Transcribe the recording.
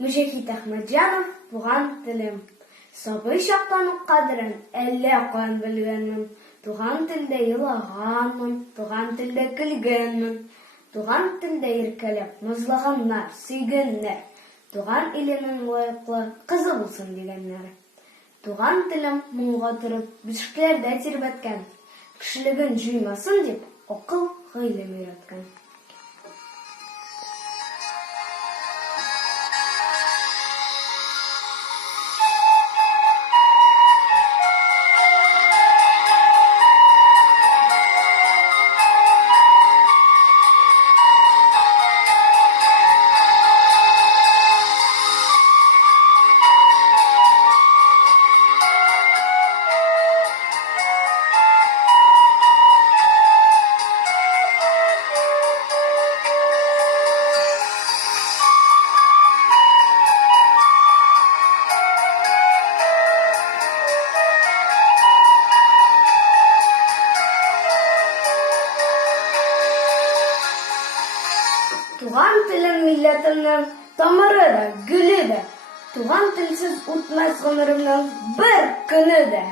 Мөҗәһит Әхмәтҗанов, туган телем. Сабый чактан ук кадерен әллә каян белгәнмен. Туган телдә елаганмын, туган телдә көлгәнмен. Туган телдә иркәләп мызлаганнар, сөйгәннәр. Туган иленең лаеклы кызы булсын дигәннәр. Туган телем моңга торып бишекләрдә тирбәткән. Кешелеген җуймасын дип, акыл, гыйлем өйрәткән. Туган телем милләтемнең тамыры да, гөле дә. Туган телсез үтмәс гомеремнең бер көне дә.